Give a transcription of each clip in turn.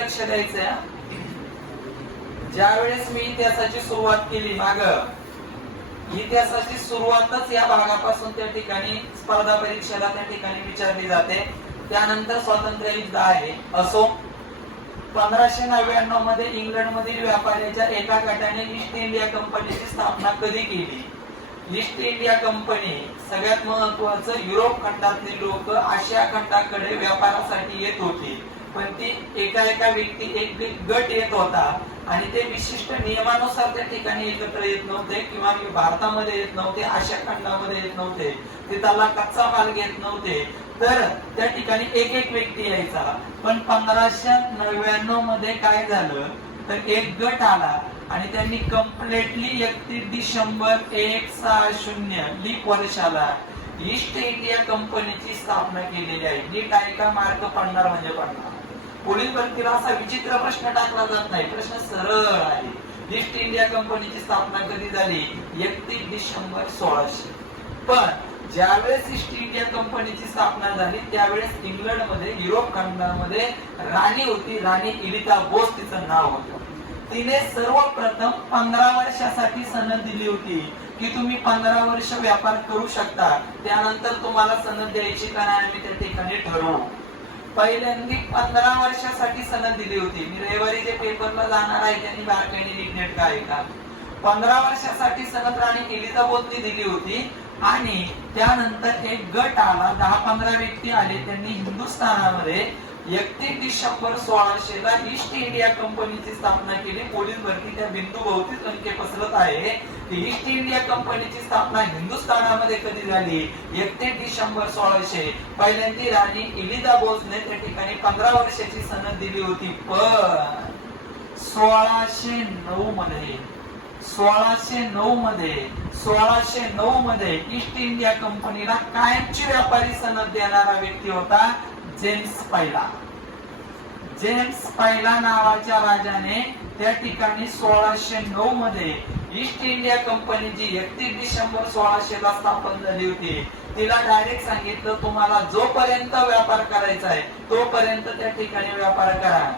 लक्ष द्यायचंय. ज्या वेळेस मी इतिहासाची सुरुवात केली माग, इतिहासाची सुरुवातच या भागापासून त्या ठिकाणी स्पर्धा परीक्षेला त्या ठिकाणी विचारली जाते. त्यानंतर स्वातंत्र्य युद्ध आहे. असो, 1599 मध्ये इंग्लंड मधील व्यापाऱ्याच्या एका गटाने ईस्ट इंडिया कंपनीची स्थापना कधी केली? ईस्ट इंडिया कंपनी सगळ्यात महत्वाचं, युरोप खंडातली लोक आशिया खंडाकडे व्यापारासाठी येत होती, पण ती एका व्यक्ती एक गट येत होता आणि ते विशिष्ट नियमानुसार त्या ठिकाणी एकत्र येत नव्हते किंवा भारतामध्ये येत नव्हते, आशिया खंडामध्ये येत नव्हते, ते त्याला कच्चा माल घेत नव्हते, तर त्या ठिकाणी एक व्यक्ती यायचा. पण 1599 मध्ये काय झालं तर एक गट आला आणि त्यांनी कम्प्लिटली 31 डिसेंबर 160 लीप वर्षाला ईस्ट इंडिया कंपनीची स्थापना केलेली आहे. नीट ऐका, मार्क पडणार म्हणजे पडणार. पुढील भरतीला असा विचित्र प्रश्न टाकला जात नाही, प्रश्न सरळ आहे. ईस्ट इंडिया कंपनीची स्थापना कधी झाली? 31 डिसेंबर 1600. पण ज्यावेळेस ईस्ट इंडिया कंपनीची स्थापना झाली त्यावेळेस इंग्लंड मध्ये, युरोप खंडामध्ये राणी होती, राणी एलिझाबेथ तिचं नाव होतं. तिने सर्वप्रथम 15 वर्षासाठी सनद दिली होती की तुम्ही 15 वर्ष व्यापार करू शकता, त्यानंतर तुम्हाला सनद द्यायची का नाही आम्ही त्या ठिकाणी ठरवू. पहिल्यांदा 15 वर्षासाठी सनद दिली होती. मी रविवारी जे पेपरला जाणार आहे त्यांनी बारकाईने नीट काय का 15 वर्षासाठी सनद राणी एलिझाबेथने दिली होती. आणि त्यानंतर एक गट आला, 10-15 व्यक्ती आले, त्यांनी हिंदुस्थानामध्ये 31 डिसेंबर 1600 ला ईस्ट इंडिया कंपनीची स्थापना केली. पोलीस भरती त्या बिंदू भोवतीच अंके पसरत आहे की ईस्ट इंडिया कंपनीची स्थापना हिंदुस्थानामध्ये कधी झाली? 31 डिसेंबर 1600. पहिल्यांदा राणी एलिझाबेथने त्या ठिकाणी 15 वर्षाची सनद दिली होती. पण 1609 मध्ये ईस्ट इंडिया कंपनीला कायमची व्यापारी सनद देणारा व्यक्ती होता जेम्स पहिला. जेम्स पहिला नावाच्या राजाने त्या ठिकाणी 1609 मध्ये ईस्ट इंडिया कंपनी जी 31 डिसेंबर 1600 ला स्थापन झाली होती, तिला डायरेक्ट सांगितलं तुम्हाला जोपर्यंत व्यापार करायचा आहे तोपर्यंत त्या ठिकाणी व्यापार करा.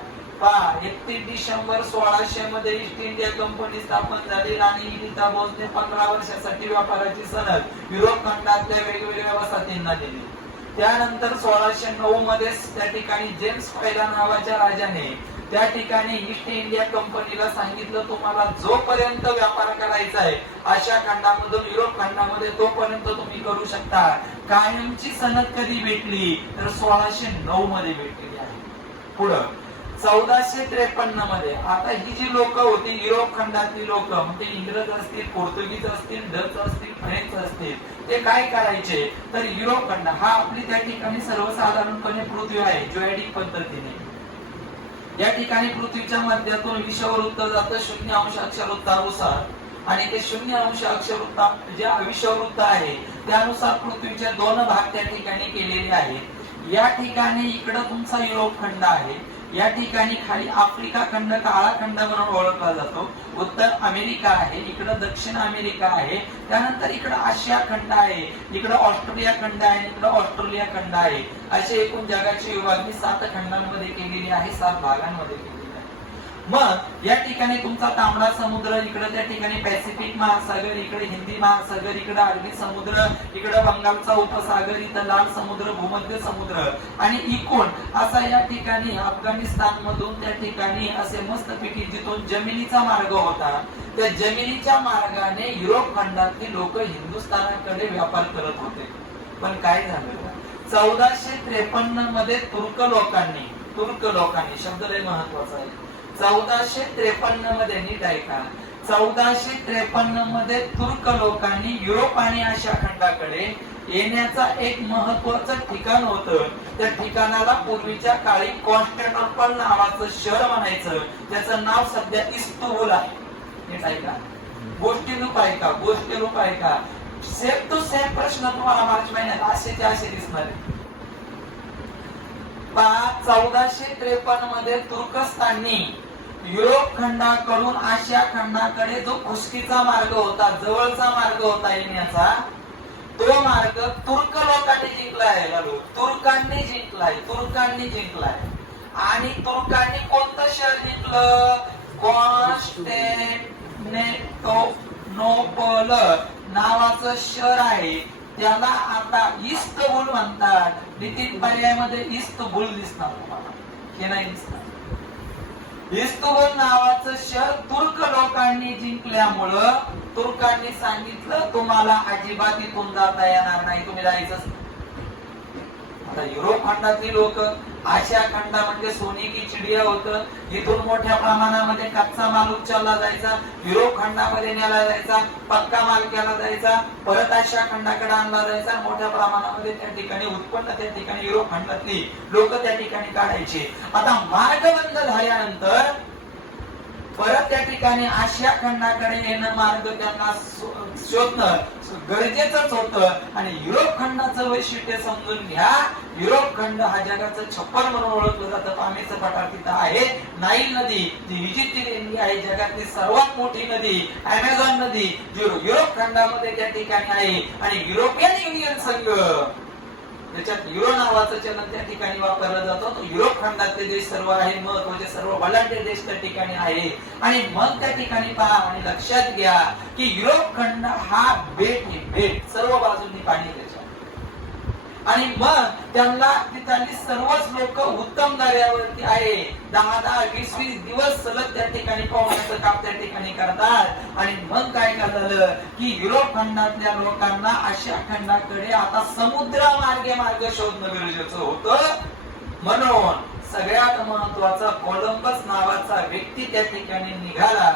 31 डिसेंबर 1600 मध्ये ईस्ट इंडिया कंपनी स्थापन झाली. राणी एलिझाबेथने 15 वर्षासाठी व्यापाराची सनद युरोप खंडातल्या वेगवेगळ्या वसाहतींना दिली. त्यानंतर 1609 मध्ये त्या ठिकाणी जेम्स पहिला नावाच्या राजाने त्या ठिकाणी ईस्ट इंडिया कंपनीला सांगितलं तुम्हाला जोपर्यंत व्यापार करायचा आहे आशिया खंडामधून युरोप खंडामध्ये तोपर्यंत तुम्ही करू शकता. कायमची सनद कधी भेटली तर 1609 मध्ये भेटलेली आहे. पुढं 1453 मध्ये, आता ही जी लोक होती युरोप खंडातली लोक, म्हणजे इंग्रज असतील, पोर्तुगीज असतील, डच असतील, फ्रेंच असतील, ते काय करायचे तर युरोप खंड हा आपली त्या ठिकाणी सर्वसाधारणपणे पृथ्वी आहे ज्योइडिक पद्धतीने. या ठिकाणी पृथ्वीच्या मध्यातून विषुववृत्त जातं 0 अंश अक्षवृत्तानुसार, आणि ते 0 अंश अक्षवृत्त जे विषुववृत्त आहे त्यानुसार पृथ्वीचे 2 भाग त्या ठिकाणी केलेले आहेत. या ठिकाणी इकडं तुमचा युरोप खंड आहे, या ठिकाणी खाली आफ्रिका खंड काळा खंड म्हणून ओळखला जातो, उत्तर अमेरिका आहे, इकडे दक्षिण अमेरिका आहे, त्यानंतर इकडे आशिया खंड आहे, इकडे ऑस्ट्रेलिया खंड आहे, इकडे ऑस्ट्रेलिया खंड आहे. अशी एकूण जगाची विभागणी 7 खंडांमध्ये केलेली आहे, 7 भागांमध्ये केलेली आहे. मग या ठिकाणी तुमचा तांबडा समुद्र, इकडे त्या ठिकाणी पॅसिफिक महासागर, इकडे हिंदी महासागर, इकडे अरबी समुद्र, इकडे बंगालचा उपसागर, इथं लाल समुद्र, भूमध्य समुद्र, आणि इकडून असा या ठिकाणी अफगाणिस्तान मधून त्या ठिकाणी असे मस्तपैकी जिथून जमिनीचा मार्ग होता त्या जमिनीच्या मार्गाने युरोप खंडातली लोक हिंदुस्थानाकडे व्यापार करत होते. पण काय झालं 1453 मध्ये तुर्क लोकांनी शब्द लय महत्वाचा आहे. 1453 मध्ये नीट ऐका, 1453 मध्ये तुर्क लोकांनी युरोप आणि आशिया खंडाकडे येण्याचा एक महत्वाचं ठिकाण होतं. त्या ठिकाणाला पूर्वीच्या काळी कॉन्स्टँटिनोपल नावाचं शहर म्हणायचं, त्याचं नाव सध्या इस्तंबूल आहे. नीट ऐका, गोष्टीरूप ऐका. सेम टू सेम प्रश्न तुम्हाला मार्च महिन्यात असे दिसणार आहे. 1453 मध्ये तुर्कस्ताननी युरोप खंडाकडून आशिया खंडाकडे जो खुसकीचा मार्ग होता, जवळचा मार्ग होता येण्याचा, तो मार्ग तुर्क लोकांनी जिंकलाय. तुर्कांनी जिंकलाय. आणि तुर्कांनी कोणता शहर जिंकलं? कॉन्स्टॅन्टिनोपल नावाचं शहर आहे, त्याला आता इस्तंबूल म्हणतात. नितीन पर्यायामध्ये इस्तंबूल दिसणार तुम्हाला, हे नाही दिसणार. इस्तंबूल नावाचं शहर तुर्क लोकांनी जिंकल्यामुळं तुर्कांनी सांगितलं तुम्हाला अजिबात इथून जाता येणार नाही, तुम्ही जायचंच. आता युरोप खंडातली लोक, आशिया खंडा म्हणजे सोने की चिडिया होतं. इथून मोठ्या प्रमाणामध्ये कच्चा माल उचलला जायचा, युरोप खंडामध्ये नेला जायचा, पक्का माल केला जायचा, परत आशिया खंडाकडे आणला जायचा. मोठ्या प्रमाणामध्ये त्या ठिकाणी उत्पन्न त्या ठिकाणी युरोप खंडातली लोक त्या ठिकाणी काढायचे. आता मार्ग बंद झाल्यानंतर परत त्या ठिकाणी आशिया खंडाकडे येणं मार्ग त्यांना शोधणं गरजेचंच होतं. आणि युरोप खंडाचं वैशिष्ट्य समजून घ्या. युरोप खंड हा जगाचं छप्पर म्हणून ओळखलं जातं. पाण्याचं पठार तिथं आहे. नाईल नदी जी विजित नदी आहे, जगातली सर्वात मोठी नदी, अमेझॉन नदी जी युरोप खंडामध्ये त्या ठिकाणी आहे. आणि युरोपियन युनियन संघ, त्याच्यात युरो नावाचं चलन त्या ठिकाणी वापरलं जातं. तो युरोप खंडातले देश सर्व आहे, महत्वाचे सर्व बलाढ्य देश त्या ठिकाणी आहे. आणि मग त्या ठिकाणी पहा आणि लक्षात घ्या की युरोप खंड हा भेट सर्व बाजूंनी पाणी त्याच्यात. आणि मग त्यांना तिथली सर्वच लोक उत्तम दर्यावरती आहे. 10-20 दिवस सलग त्या ठिकाणी पाहुण्याचं काम त्या ठिकाणी करतात. आणि मग काय झालं की युरोप खंडातल्या लोकांना आशिया खंडाकडे आता समुद्रामार्गे मार्ग शोधणं गरजेचं होतं. म्हणून सगळ्यात महत्वाचा कोलंबस नावाचा व्यक्ती त्या ठिकाणी निघाला.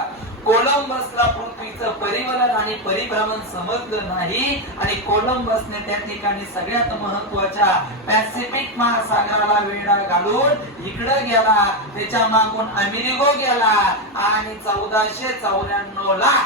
कोलंबसला पृथ्वीचं परिवलन आणि परिभ्रमण समजलं नाही. आणि कोलंबसने त्या ठिकाणी सगळ्यात महत्वाच्या पॅसिफिक महासागराला वेढा घालून इकडे गेला. त्याच्या मागून अमेरिको गेला. आणि 1494 ला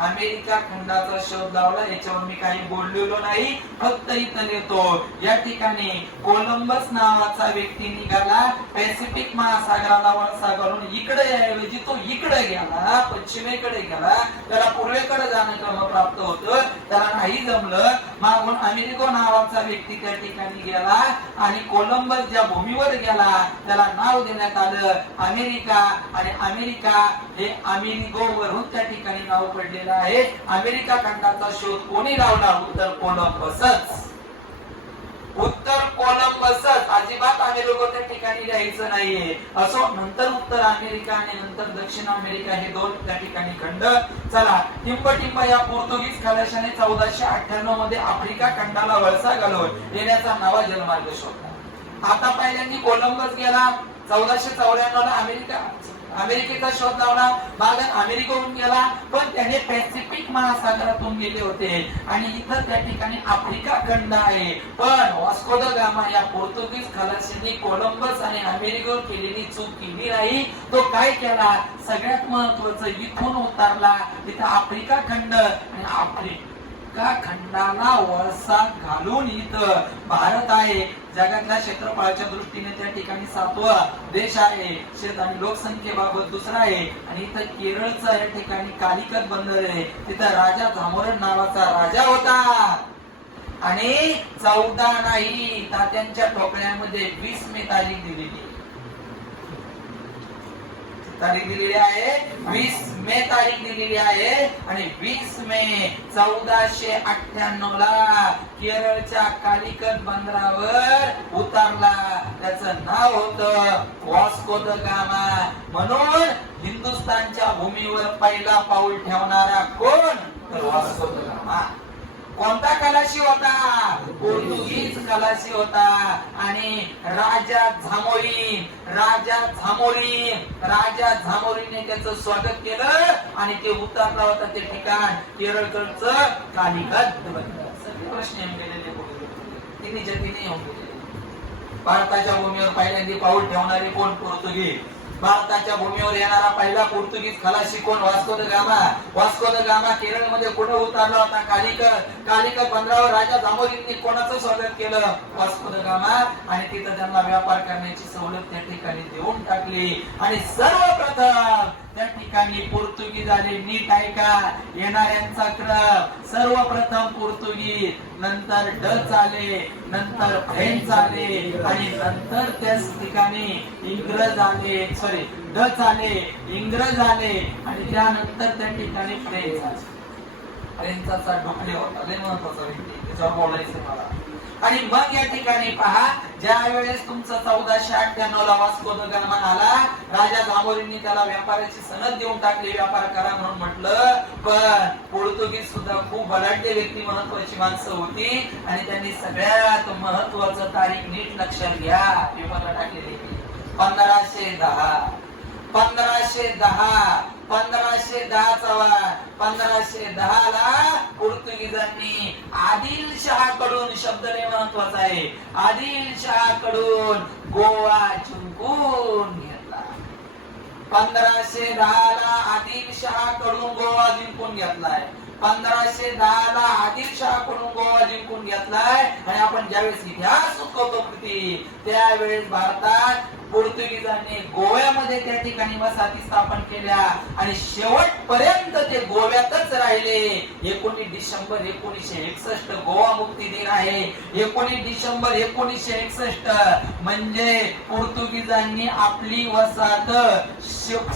अमेरिका खंडाचा शोध लावला. याच्यावर मी काही बोललेलो नाही, फक्त इथं येतो. या ठिकाणी कोलंबस नावाचा व्यक्ती निघाला. पॅसिफिक महासागराला वळसा घालून इकडे याऐवजी तो इकडे गेला, पश्चिमेकडे गेला. त्याला पूर्वेकडे जाणं क्रमप्राप्त होतं, त्याला नाही जमलं. मागून अमेरिको नावाचा व्यक्ती त्या ठिकाणी गेला. आणि कोलंबस ज्या भूमीवर गेला त्याला नाव देण्यात आलं अमेरिका. आणि अमेरिका हे अमेरिको वरून त्या ठिकाणी नाव पडलेलं आहे. अमेरिका खंडाचा शोध कोणी लावला? उत्तर कोलंबसच. उत्तर कोलंबसच. अजिबात अमेरिका त्या ठिकाणी लिहायचं नाहीये. असो, नंतर उत्तर अमेरिका आणि नंतर दक्षिण अमेरिका हे दोन त्या ठिकाणी खंड. चला, टिंब या पोर्तुगीज खलाशाने 1498 मध्ये आफ्रिका खंडाला वळसा घालून येण्याचा नवा जलमार्ग शोधला. आता पहिल्यांदा कोलंबस गेला, 1494 ला अमेरिकेचा शोध लावला. मागे अमेरिकेहून गेला, पण त्याने पॅसिफिक महासागरातून गेले होते. आणि इथं त्या ठिकाणी आफ्रिका खंड आहे. पण वास्को द गामा या पोर्तुगीज खलाशांनी कोलंबस आणि अमेरिकेवर केलेली चूक केली नाही. तो काय केला? सगळ्यात महत्वाचं, इथून उतरला, तिथं आफ्रिका खंड आणि आफ्रिका खंडाला वळसा घालून इथं भारत आहे. जगातल्या क्षेत्रफळाच्या दृष्टीने त्या ठिकाणी 7वा देश आहे. शेत आणि लोकसंख्येबाबत दुसरा आहे. आणि इथं केरळचा या ठिकाणी कालिकत बंदर आहे. तिथं राजा झामोरन नावाचा राजा होता. आणि 14 नाही, तात्यांच्या ठोकळ्यामध्ये 20 मे तारीख दिलेली आहे. 20 मे तारीख दिलेली आहे. आणि 20 मे 1498 ला केरळच्या कालिकत बंदरावर उतरला. त्याचं नाव होतं वास्को द गामा. म्हणून हिंदुस्थानच्या भूमीवर पहिला पाऊल ठेवणारा कोण? तर वास्को द गामा. कोणता खलाशी होता? पोर्तुगीज खलाशी होता. आणि राजा झामोरीने त्याचं स्वागत केलं. आणि ते उतरला होता ते ठिकाण केरळकडचं कालिकत बंदर. सगळे प्रश्न येऊन गेलेले तिन्हीच्या तिन्ही येऊन गेलेले. भारताच्या भूमीवर पहिल्यांदा पाऊल ठेवणारे कोण? पोर्तुगीज. भारताच्या भूमीवर येणारा पहिला पोर्तुगीज खलाशी कोण? Vasco the gamma. Vasco the gamma केरळमध्ये कुठे उतरला होता? कालिकत बंदरावर राजा झामोरींनी कोणाचं स्वागत केलं? Vasco the gamma. आणि तिथं त्यांना व्यापार करण्याची सवलत त्या ठिकाणी देऊन टाकली. आणि सर्वप्रथम त्या ठिकाणी पोर्तुगीज आले. नीट ऐका, येणाऱ्यांचा क्रम सर्वप्रथम पोर्तुगीज, नंतर डच आले, नंतर फ्रेंच आले आणि नंतर त्याच ठिकाणी इंग्रज आले. सॉरी, डच आले, इंग्रज आले आणि त्यानंतर त्या ठिकाणी फ्रेंच आले. फ्रेंचाचा ढोकले होता, लय महत्वाचा व्यक्ती, त्याच्यावर बोलायचं मला. आणि मग या ठिकाणी पहा, ज्या वेळेस तुमचा 1498 ला वास्को द गामा आला, राजा घामोरींनी त्याला व्यापाराची सनद देऊन टाकली, व्यापार करा म्हणून म्हटलं. पण पोर्तुगीज सुद्धा खूप बलाढ्य व्यक्ती, महत्वाची माणसं होती आणि त्यांनी सगळ्यात महत्वाचं तारीख नीट लक्षात घ्या, पेपरला टाकलेली 1510. 1510 1510 ला पोर्तुगीजांनी आदिलशहा कडून, शब्द लय महत्वाचा आहे, आदिलशहा कडून गोवा जिंकून घेतला. 1510 ला आदिलशहा कडून गोवा जिंकून घेतलाय. 1510 ला आदिलशहा कडून गोवा जिंकून घेतलाय. आणि आपण ज्यावेळेस इतिहास शिकवतो त्यावेळेस भारतात पोर्तुगीजांनी गोव्यामध्ये त्या ठिकाणी वसाहती स्थापन केल्या आणि शेवटपर्यंत ते गोव्यातच राहिले. 19 डिसेंबर 1961 गोवा मुक्ती दिन आहे. 19 डिसेंबर 1961 म्हणजे पोर्तुगीजांनी आपली वसाहत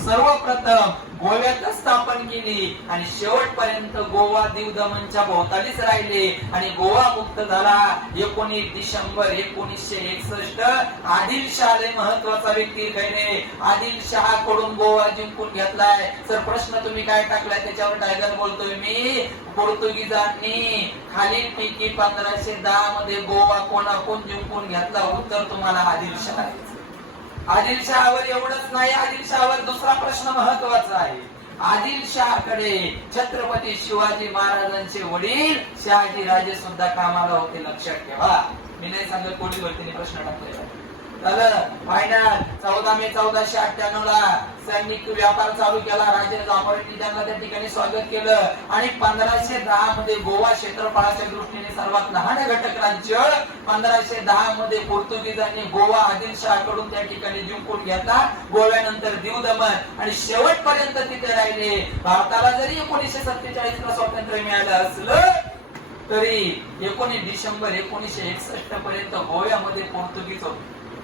सर्वप्रथम गोव्यातच स्थापन केली आणि शेवटपर्यंत गोवा दीव दमनच्या भोवतालीच राहिले आणि गोवा मुक्त झाला. 19 डिसेंबर 1961 आदिलशहा महत्वाचा व्यक्ती खैरे, आदिलशहा कडून गोवा जिंकून घेतलाय. सर प्रश्न तुम्ही काय टाकलाय त्याच्यावर टायगर बोलतोय मी. पोर्तुगीजांनी खालीलपैकी 1510 मध्ये गोवा कोणाकोण जिंकून घेतला? उत्तर तुम्हाला आदिलशहा. आदिलशहावर एवढंच नाही, आदिलशहावर दुसरा प्रश्न महत्वाचा आहे. आदिलशहाकडे छत्रपती शिवाजी महाराजांचे वडील शहाजी राजे सुद्धा कामाला होते, लक्षात ठेवा. मी नाही सांगत कोणी वरती प्रश्न टाकलेला. फायनल 14 मे 1498 ला सैनिक व्यापार चालू केला. राजे घामोरींनी त्यांना त्या ठिकाणी स्वागत केलं आणि 1510 मध्ये गोवा क्षेत्रफळाच्या दृष्टीने सर्वात लहान घटक राज्य 1510 मध्ये पोर्तुगीजांनी गोवा आदिलशहा कडून त्या ठिकाणी जिंकून घेतला. गोव्यानंतर दीव दमन आणि शेवटपर्यंत तिथे राहिले. भारताला जरी 1947 ला स्वातंत्र्य मिळालं असलं तरी 19 डिसेंबर 1961 पर्यंत गोव्यामध्ये पोर्तुगीज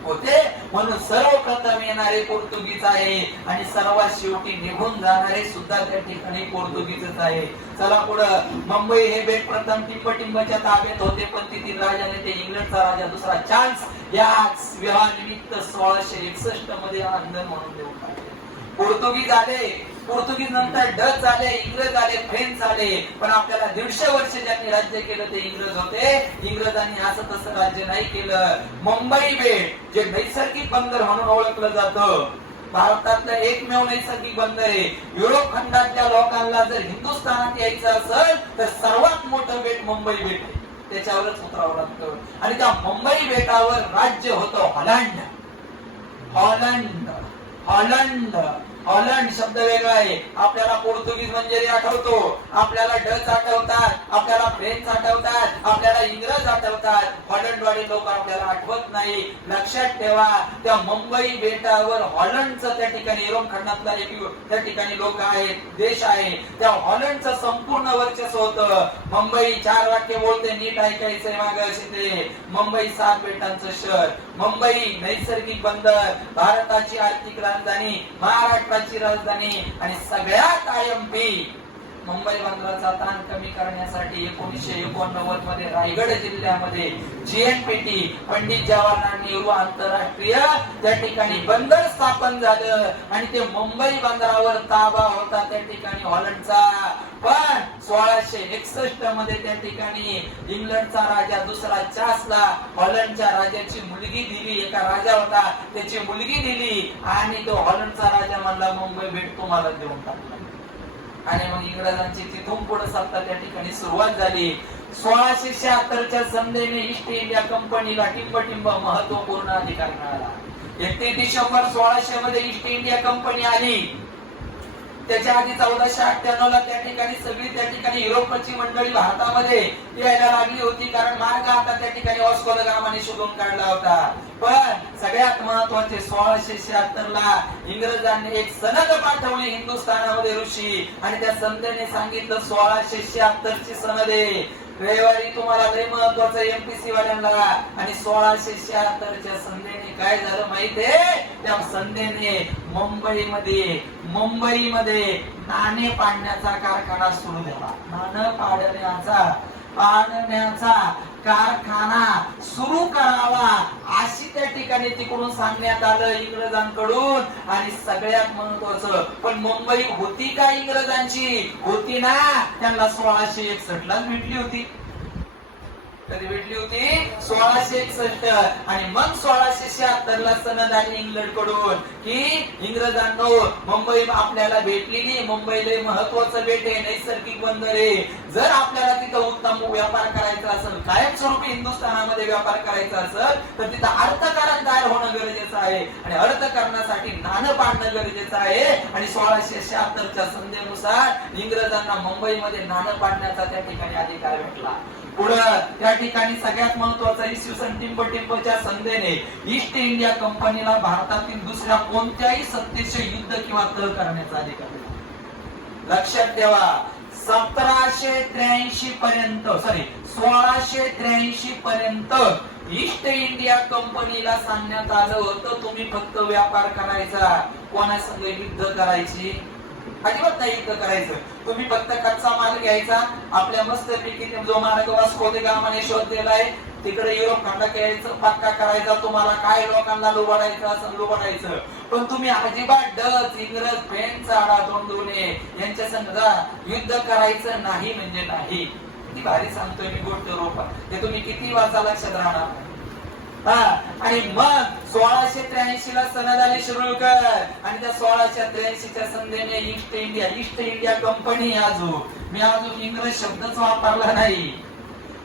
होते. म्हणून सर्वप्रथम येणारे पोर्तुगीज आहे आणि सर्वात शेवटी निघून जाणारे सुद्धा त्या ठिकाणी पोर्तुगीजच आहे. चला पुढं. मुंबई हे बेट प्रथम टिंबटिंबच्या ताब्यात होते, पण तेथील राजाने ते इंग्लंडचा राजा दुसरा चान्स या विवाहानिमित्त 1661 मध्ये आंदोलन म्हणून देऊन टाकले. पोर्तुगीज आले, पोर्तुगीज नंतर डच आले, इंग्रज आले, फ्रेंच आले. पण आपल्याला 150 वर्ष ज्यांनी राज्य केलं ते इंग्रज होते. इंग्रजांनी असं तसं राज्य नाही केलं. मुंबई बेट जे नैसर्गिक बंदर म्हणून ओळखलं जातं, भारतातलं एकमेव नैसर्गिक बंदर आहे. युरोप खंडातल्या लोकांना जर हिंदुस्थानात यायचं असेल तर सर्वात मोठं बेट मुंबई बेट आहे, त्याच्यावरच उतरावं लागतं. आणि त्या मुंबई बेटावर राज्य होतं हॉलंड. हॉलंड हॉलंड हॉलंड शब्द वेगळा आहे. आपल्याला पोर्तुगीज म्हणजे आठवतो, आपल्याला डच आठवतात, आपल्याला फ्रेंच आठवतात, आपल्याला इंग्रज आठवतात. हॉलंडवाडी लोक आपल्याला आठवत नाही. लक्षात ठेवा, त्या मुंबई बेटावर हॉलंडचं त्या ठिकाणी युरोप खंडातला एक त्या ठिकाणी लोक आहेत, देश आहे. त्या हॉलंडचं संपूर्ण वर्चस्व होतं. मुंबई 4 वाक्य बोलते, नीट ऐकायचंय मागाशी ते. मुंबई 7 बेटांचं शहर, मुंबई नैसर्गिक बंदर, भारताची आर्थिक राजधानी, महाराष्ट्राची राजधानी आणि सगळ्यात आयएमपी. मुंबई बंदराचा ताण कमी करण्यासाठी 1989 मध्ये रायगड जिल्ह्यामध्ये जीएनपीटी पंडित जवाहरलाल नेहरू आंतरराष्ट्रीय त्या ठिकाणी बंदर स्थापन झालं आणि ते मुंबई बंदरावर ताबा होता त्या ठिकाणी हॉलंडचा. पण 1661 मध्ये त्या ठिकाणी इंग्लंडचा राजा दुसरा चार्ल्सला हॉलंडच्या राजाची मुलगी दिली. एका राजा होता, त्याची मुलगी दिली आणि तो हॉलंडचा राजा म्हणला मुंबई बेट तुम्हाला देऊन टाकला. आणि मग इंग्रजांची तिथून पुढे सत्ता त्या ठिकाणी सुरुवात झाली. 1676च्या संधीने ईस्ट इंडिया कंपनीला टिंबटिंब महत्वपूर्ण अधिकार मिळाला. 31 डिसेंबर 1600 मध्ये ईस्ट इंडिया कंपनी आली. त्याच्या आधी 1498 ला त्या ठिकाणी सगळी त्या ठिकाणी युरोपची मंडळी भारतामध्ये यायला लागली होती, कारण मार्ग आता त्या ठिकाणी वास्को द गामाने शोधून काढला होता. पण सगळ्यात महत्वाचे 1676 ला इंग्रजांनी एक सनद पाठवली हिंदुस्थानामध्ये ऋषी, आणि त्या संदेने सांगितलं 1676 ची सनद आहे रविवारी तुम्हाला लय महत्वाचं एमपीसी वाल्यांना. आणि 1676 संधीने काय झालं माहितीये, त्या संधीने मुंबईमध्ये नाणे पाडण्याचा कारखाना सुरू झाला. नाणं पाडण्याचा कारखाना सुरू करावा अशी त्या ठिकाणी तिकडून सांगण्यात आलं इंग्रजांकडून. आणि सगळ्यात महत्वाचं, पण मुंबई होती का इंग्रजांची? होती ना. त्यांना 1661 ला भेटली होती. कधी भेटली होती? 1661. आणि मग 1676 ला सनद आली इंग्लंड कडून की इंग्रजांनो मुंबई आपल्याला भेटलेली, मुंबईला महत्वाचं बेटे नैसर्गिक बंदर आहे. जर आपल्याला तिथं उत्तम व्यापार करायचा असेल, कायमस्वरूपी हिंदुस्थानामध्ये व्यापार करायचा असेल, तर तिथं अर्थकारण तयार होणं गरजेचं आहे. आणि अर्थकारणासाठी नाणं पाडणं गरजेचं आहे. आणि 1676 संधीनुसार इंग्रजांना मुंबईमध्ये नाणं पाडण्याचा त्या ठिकाणी अधिकार भेटला. पुढं त्या ठिकाणी सगळ्यात महत्वाचा इसवी सन टिंबटिंबच्या संधीने ईस्ट इंडिया कंपनीला भारतातील दुसऱ्या कोणत्याही सत्तेचे युद्ध किंवा तह करण्याचा अधिकार दिला. लक्षात ठेवा, 1683 पर्यंत ईस्ट इंडिया कंपनीला सांगण्यात आलं होतं तुम्ही फक्त व्यापार करायचा, कोणासंग युद्ध करायची अजिबात नाही युद्ध करायचं. तुम्ही फक्त कच्चा माल घ्यायचा. आपल्या मस्तपैकी जो मार्ग वास्को द गामाने शोधलेला आहे तिकडे युरोप खंडात यायचं, पक्का करायचा. तुम्हाला काय लोकांना लुबाडायचं असं लुबाडायचं, पण तुम्ही अजिबात डच, इंग्रज, फ्रेंच आडातोंडूने यांच्या संग युद्ध करायचं नाही म्हणजे नाही. किती भारी सांगतोय मी गोष्ट रोपा, ते तुम्ही किती वाचा लक्षात राहणार. आणि मग 1683 ला सनद आली शिरूरकर. आणि त्या 1683 संधीने ईस्ट इंडिया कंपनी मी अजून इंग्रज शब्दच वापरला नाही.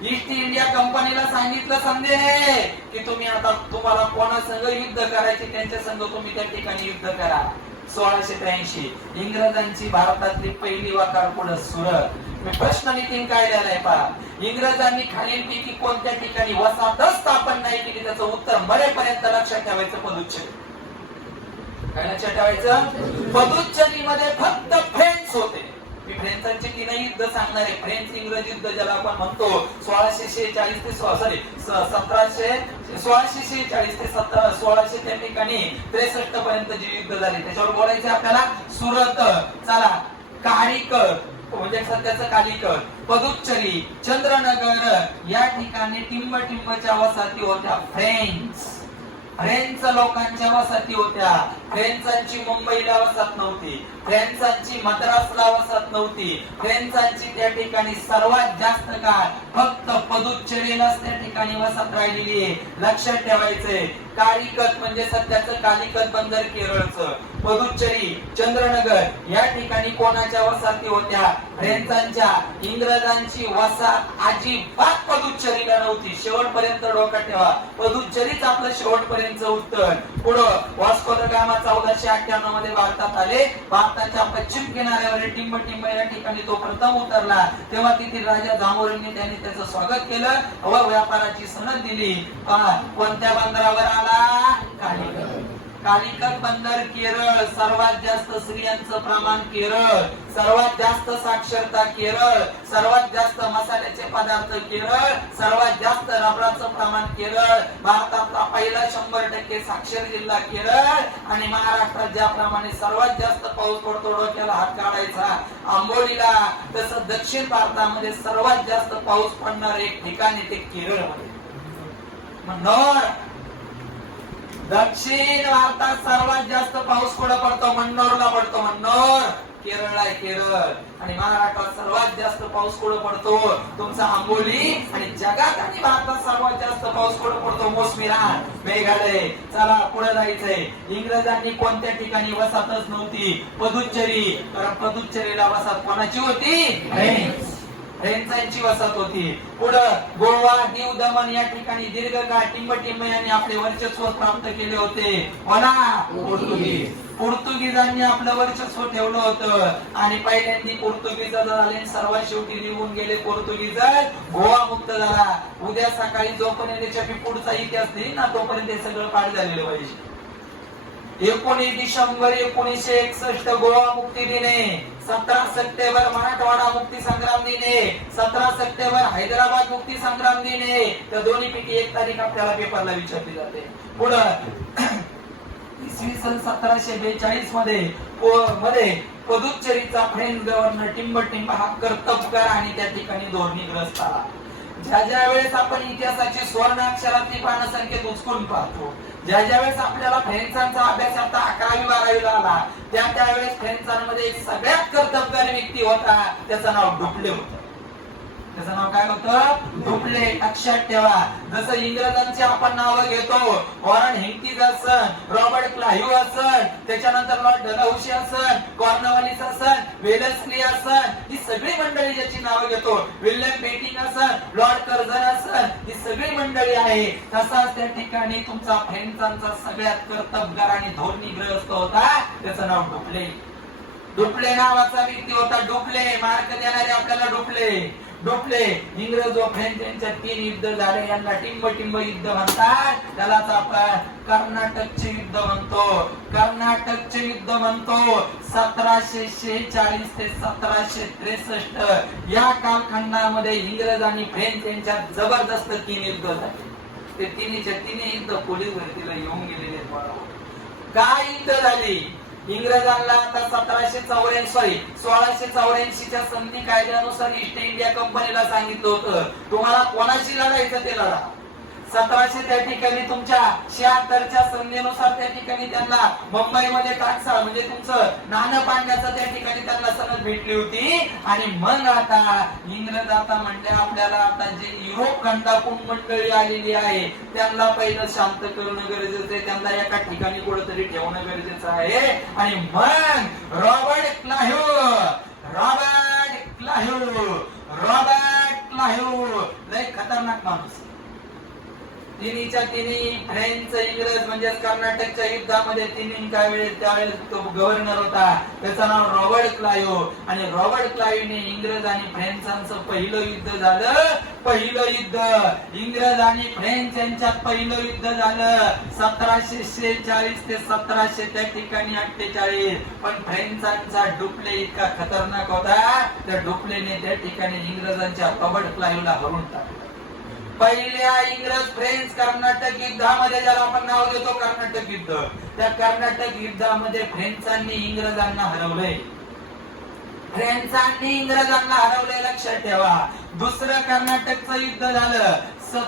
ईस्ट इंडिया कंपनीला सांगितलं संधीने की तुम्ही आता तुम्हाला कोणासंग युद्ध करायचे त्यांच्या संग तुम्ही त्या ठिकाणी युद्ध करा. 1683 इंग्रजांची भारतातली पहिली वकार पुढे सुरत. प्रश्न नितीन काय लिहिलाय पहा, इंग्रजांनी खालीलपैकी कोणत्या ठिकाणी वसाहतच स्थापन नाही केली? त्याचं उत्तर मरेपर्यंत लक्षात ठेवायचं पदुच्चेरी. काय लक्षात ठेवायचं? पदुच्चेरी मध्ये फक्त फ्रेंच होते. मी फ्रेंचांची तीनही युद्ध सांगणार आहे. फ्रेंच इंग्रज युद्ध ज्याला आपण म्हणतो 1646 ते 1646 त्या ठिकाणी 63 पर्यंत जे युद्ध झाले त्याच्यावर बोलायचे आपल्याला. सुरत, चला, काळीकत म्हणजे सध्याचं कालिकत, पदुच्चेरी, चंद्रनगर या ठिकाणी टिंबटिंबच्या वसाहती होत्या. फ्रेंच लोकांच्या वसाहती होत्या. फ्रेंचांची मुंबईला वसाहत नव्हती, फ्रेंचांची मद्रासला वसाहत नव्हती. फ्रेंचांची त्या ठिकाणी सर्वात जास्त काळ फक्त पदुच्चेरीलाच त्या ठिकाणी वसाहत राहिलेली आहे. लक्षात ठेवायचंय. कालिकत म्हणजे सध्याचं कालिकत बंदर केरळचं. पदुच्चेरी, चंद्रनगर या ठिकाणी कोणाच्या वसाहती होत्या? फ्रेंचांच्या. इंग्रजांची वसाहत अजिबात पदुच्चेरीला नव्हती. शेवटपर्यंत डोक्यात ठेवा, पदुच्चेरीच आपलं शेवटपर्यंत उत्तर. पुढं वास्को द गामा 1498 मध्ये भारतात आले. भारताच्या पश्चिम किनाऱ्यावर टिंबटिंब या ठिकाणी तो प्रथम उतरला. तेव्हा तेथील राजा जामोरिनने त्यांनी त्याचं स्वागत केलं व व्यापाराची सनद दिली. कोणत्या बंदरावर आला? कालिकत बंदर केरळ. सर्वात जास्त स्त्रियांचं प्रमाण केरळ, सर्वात जास्त साक्षरता केरळ, सर्वात जास्त मसाल्याचे पदार्थ केरळ, सर्वात जास्त रबराचं प्रमाण केरळ. भारतातला पहिला 100% साक्षर जिल्हा केरळ. आणि महाराष्ट्रात ज्याप्रमाणे सर्वात जास्त पाऊस पडतो डोक्याला हात काढायचा आंबोलीला, तसं दक्षिण भारतामध्ये सर्वात जास्त पाऊस पडणार एक ठिकाण ते केरळमध्ये. दक्षिण भारतात सर्वात जास्त पाऊस कुठे पडतो? मन्नोरला पडतो. मन्नोर केरळला आहे, केरळ. आणि महाराष्ट्रात सर्वात जास्त पाऊस कुठे पडतो? तुमचा आंबोली. आणि जगात आणि भारतात सर्वात जास्त पाऊस कुठे पडतो? मोसमीरान, मेघालय. चला पुढे जायचंय. इंग्रजांनी कोणत्या ठिकाणी वसाहतच नव्हती? पदुच्चेरी. कारण पदुच्चेरीला वसाहत कोणाची होती? फ्रेंच. फ्रेंचांची वसाहत होती. पुढं गोवा, दीव, दमण या ठिकाणी दीर्घकाळ टिंबटिंब यांनी आपले वर्चस्व प्राप्त केले होते. कोणा? पोर्तुगीज. पोर्तुगीजांनी आपलं वर्चस्व ठेवलं होतं आणि पहिल्यांदा पोर्तुगीज झाले, सर्वात शेवटी निघून गेले पोर्तुगीज. गोवा मुक्त झाला. उद्या सकाळी जोपर्यंत त्याच्या पुढचा इतिहास नाही ना तोपर्यंत हे सगळं पाठ झालेलं पाहिजे. 19 डिसेंबर 1961 गोवा मुक्ती दिने, 17 सप्टेंबर मराठवाडा मुक्ती संग्राम दिने, 17 सप्टेंबर हैदराबाद मुक्ती संग्राम दिने. त्या दोन्ही पैकी एक तारीख आपल्याला पेपरला विचारली जाते. पुढे इसवी सन 1742 मध्ये पुदुच्चेरीचा फ्रेंच गव्हर्नर टिंबटिंब हा कर्तबगार आणि त्या ठिकाणी धोरणीग्रस्त आला. ज्या वेळेस आपण इतिहासाची स्वर्ण अक्षरातली पानसंख्येत उचकून पाहतो, ज्या वेळेस आपल्याला फ्रेंचांचा अभ्यास आता 11वी 12वीला आला, त्यावेळेस फ्रेंचांमध्ये एक सगळ्यात कर्तबगार व्यक्ती होता, त्याचं नाव डुप्ले होतं. त्याचं नाव काय होतं? डुप्ले. लक्षात ठेवा. जसं इंग्रजांची आपण नावं घेतो, वॉरन हेस्टिंग्ज असन, रॉबर्ट क्लाइव्ह असन, त्याच्यानंतर लॉर्ड डलहौसी असन, कॉर्नवालिस असन, वेलेस्ली असन, ही सगळी मंडळी ज्याची नावं घेतो, विल्यम बेंटिंक असन, लॉर्ड कर्झन असन, ही सगळी मंडळी आहे. तसाच त्या ठिकाणी तुमचा फ्रेंचांचा सगळ्यात कर्तबगार आणि धोरणीग्रस्त होता, त्याचं नाव डुप्ले. डुप्ले नावाचा व्यक्ती होता. डुप्ले मार्क देणारे आपल्याला डुप्ले. इंग्रज व फ्रेंच यांच्यात 3 युद्ध झाले, यांना टिंबटिंब युद्ध म्हणतात. त्यालाच आपण कर्नाटकचे युद्ध म्हणतो. 1746 ते 1763 या कालखंडामध्ये इंग्रज आणि फ्रेंच यांच्यात जबरदस्त 3 युद्ध झाले. ते तिन्ही युद्ध पोलीस भरतीला येऊन गेलेले. काय युद्ध झाली? इंग्रजांना आता 1684 च्या संधी कायद्यानुसार ईस्ट इंडिया कंपनीला सांगितलं होतं तुम्हाला कोणाशी लढायचं ते लढा. 1700 त्या ठिकाणी तुमच्या 76 च्या संधीनुसार त्या ठिकाणी त्यांना मुंबईमध्ये टाकसा म्हणजे तुमचं नाणं पाडण्याचं त्या ठिकाणी त्यांना सनद भेटली होती. आणि मग आता इंग्रज आता म्हणले आपल्याला आता जे युरोप खंडातून मंडळी आलेली आहे त्यांना पहिलं शांत करणं गरजेचं आहे, त्यांना एका ठिकाणी कुठेतरी ठेवणं गरजेचं आहे. आणि मग रॉबर्ट क्लाइव्ह लय खतरनाक माणूस. तिन्ही फ्रेंच इंग्रज म्हणजे कर्नाटकच्या युद्धामध्ये त्यावेळेस तो गव्हर्नर होता, त्याचं नाव रॉबर्ट क्लाइव्ह. आणि रॉबर्ट क्लाइव्हने इंग्रज आणि फ्रेंचांचं पहिलं युद्ध झालं. इंग्रज आणि फ्रेंच यांच्यात पहिलं युद्ध झालं 1746 ते 1700 त्या ठिकाणी 48. पण फ्रेंचांचा डुप्ले इतका खतरनाक होता, त्या डुप्लेने त्या ठिकाणी इंग्रजांच्या रॉबर्ट क्लाइव्हला हरवून टाकलं. पहिल्या इंग्रज फ्रेंच कर्नाटक युद्धामध्ये ज्याला आपण नाव देतो कर्नाटक युद्ध, त्या कर्नाटक युद्धामध्ये फ्रेंचांनी इंग्रजांना हरवलंय. लक्षात ठेवा. दुसरं कर्नाटकचं युद्ध झालं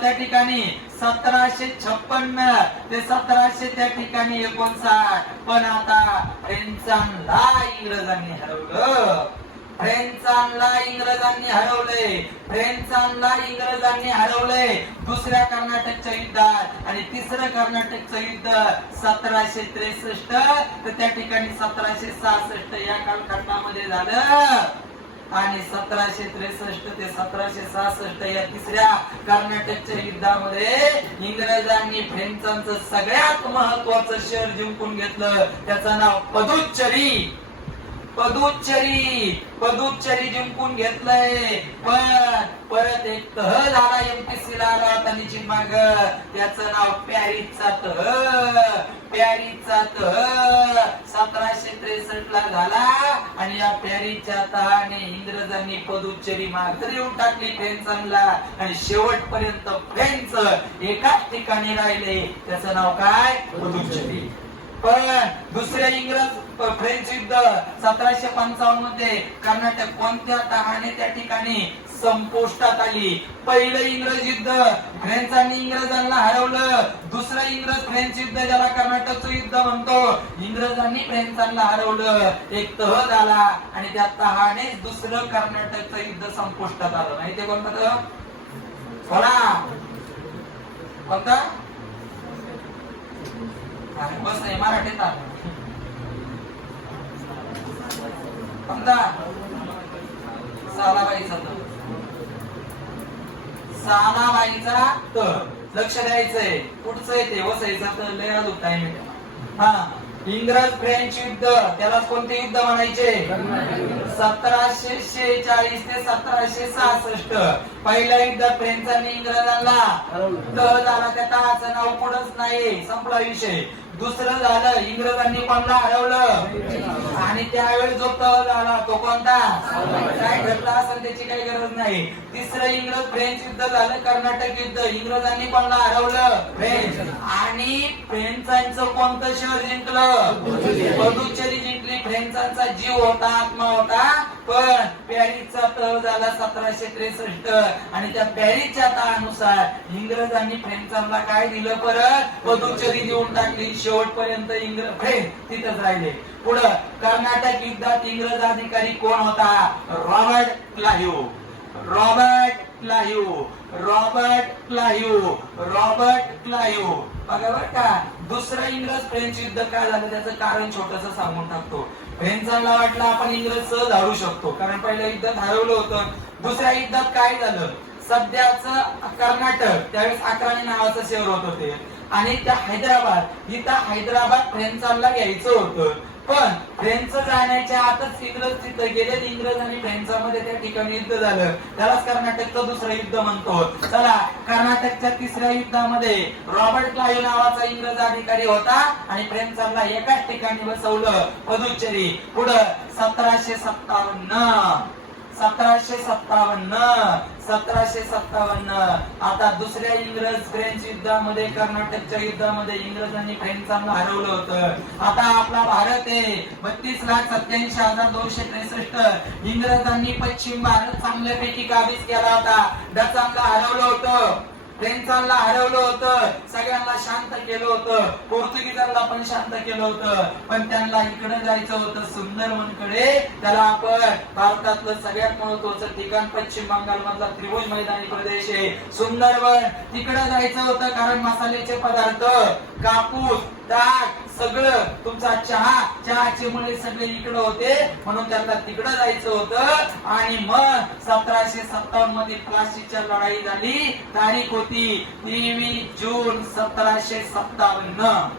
त्या ठिकाणी 1756 ते 1700 त्या ठिकाणी 59. पण आता फ्रेंचांना इंग्रजांनी हरवलंय दुसऱ्या कर्नाटकच्या युद्धात. आणि तिसरं कर्नाटकचं युद्ध 1763 तर त्या ठिकाणी 1766 या कालखंडामध्ये झालं. आणि 1763 ते 1766 या तिसऱ्या कर्नाटकच्या युद्धामध्ये इंग्रजांनी फ्रेंचांचं सगळ्यात महत्वाचं शहर जिंकून घेतलं, त्याचं नाव पदुच्चेरी जिंकून घेतलंय. पण परत एक तह झाला एमपीसी ला आला होता निश्चित माग, त्याचं नाव पॅरिसचा तह 1763 ला झाला. आणि या पॅरिसच्या तहाने इंग्रजांनी पदुच्चेरी मागे येऊन टाकली फ्रेंचांना. आणि शेवटपर्यंत फ्रेंच एकाच ठिकाणी राहिले, त्याचं नाव काय? पदुच्चेरी. पण दुसरे फ्रेंच युद्ध 1755 मध्ये कर्नाटक कोणत्या तहाने त्या ठिकाणी संपुष्टात आली. पहिलं इंग्रज युद्ध फ्रेंचांनी इंग्रजांना हरवलं. दुसरं इंग्रज फ्रेंच युद्ध ज्याला कर्नाटकचं युद्ध म्हणतो, इंग्रजांनी फ्रेंचांना हरवलं. एक तह झाला आणि त्या तहाने दुसरं कर्नाटकचं युद्ध संपुष्टात आलं. नाही ते कोणतं तह? कोणता? बस नाही मराठीत कोणता? सालाबाईचा तह. सानाबाईचा त, लक्ष द्यायचंय. पुढचं येते वसईचा त, लय अजून टाइम आहे. हा, इंग्रज फ्रेंच युद्ध, त्याला कोणते युद्ध म्हणायचे? 1746 ते 1766. पहिल्या युद्ध फ्रेंचांनी इंग्रजांना त झाला, त्या तहाचं नाव पुढंच नाही, संपला विषय. दुसरं झालं, इंग्रजांनी कोणाला हरवलं, आणि त्यावेळी जो तह झाला तो कोणता? काय घडला असेल त्याची काही गरज नाही. तिसरं इंग्रज फ्रेंच युद्ध झालं, कर्नाटक युद्ध. इंग्रजांनी कोणाला हरवलं? फ्रेंच. आणि फ्रेंचांचं कोणतं शहर जिंकलं? पदुचेरी जिंकली. फ्रेंचांचा जीव होता, आत्मा होता, पण पॅरिसचा तह झाला 1763. आणि त्या पॅरिसच्या तहानुसार इंग्रजांनी फ्रेंचांना काय दिलं? परत पदुचेरी देऊन टाकली. शेवटपर्यंत इंग्रज फ्रेंच तिथंच राहिले. पुढं कर्नाटक युद्धात इंग्रज अधिकारी कोण होता? Robert Clive. Robert Clive. Robert Clive. Robert Clive. बघा बरं का, दुसरं इंग्रज फ्रेंच युद्ध काय झालं त्याचं कारण छोटस सांगून टाकतो. फ्रेंचांना वाटलं आपण इंग्रज सहज हारू शकतो, कारण पहिल्या युद्धात हरवलं होतं. दुसऱ्या युद्धात काय झालं? सध्याच कर्नाटक, त्यावेळेस अक्राणी नावाचं शहर होतं ते, आणि त्या हैदराबाद, इथं हैदराबाद फ्रेंचांना घ्यायचं होतं. पण फ्रेंच जाण्याच्या आतच इंग्रज तिथं गेले. इंग्रज आणि फ्रेंचामध्ये त्या ठिकाणी युद्ध झालं, त्यालाच कर्नाटकचं दुसरं युद्ध म्हणतो. चला, कर्नाटकच्या तिसऱ्या युद्धामध्ये रॉबर्ट क्लाइव्ह नावाचा इंग्रज अधिकारी होता, आणि फ्रेंचांना एकाच ठिकाणी बसवलं, पदुचेरी. पुढं 1757. 1757. आता दुसऱ्या इंग्रज फ्रेंच युद्धामध्ये, कर्नाटकच्या युद्धामध्ये इंग्रजांनी फ्रेंचांना हरवलं होतं. आता आपला भारत आहे 32,87,263. इंग्रजांनी पश्चिम भारत चांगल्यापैकी काबीज केला होता. डचांना हरवलं होतं, फ्रेंचांना हरवलं होतं, सगळ्यांना शांत केलं होतं, पोर्तुगीजांना पण शांत केलं होतं. पण त्यांना इकडे जायचं होतं, सुंदरवनकडे. त्याला आपण भारतातलं सगळ्यात महत्वाचं ठिकाण पश्चिम बंगाल मधला त्रिभुज मैदानी प्रदेश आहे, सुंदरवन. तिकडे जायचं होतं, कारण मसाल्याचे पदार्थ, कापूस, ताग, सगळं तुमचा चहाचे मुळे सगळे इकडे होते, म्हणून त्यांना तिकडे जायचं होतं. आणि मग 1757 मध्ये प्लासीच्या लढाई झाली. तारीख होती 23 जून 1757.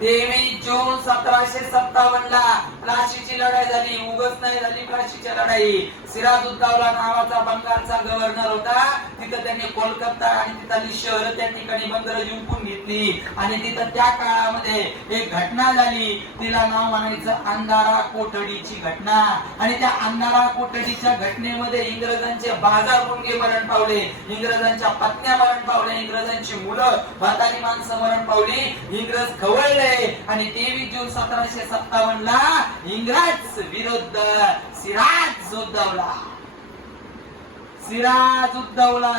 23 जून 1757 ला प्लासीची लढाई झाली. उगाच नाही झाली प्लासीची लढाई. सिराजुद्दौला नावाचा बंगालचा गव्हर्नर होता, तिथं त्यांनी कोलकाता आणि तिथली शहर त्या ठिकाणी बंदर जिंकून घेतली. आणि तिथं त्या काळामध्ये एक घटना झाली, तिला नाव म्हणायचं अंधारा कोठडीची घटना. आणि त्या अंधारा कोठडीच्या घटनेमध्ये इंग्रजांचे बाजार गुंगे मरण पावले, इंग्रजांच्या पत्न्या मरण पावल्या, इंग्रजांची मुलं, म्हातारी माणसं मरण पावली. इंग्रज खवळले. आणि 23 जून 1757 ला इंग्रज विरुद्ध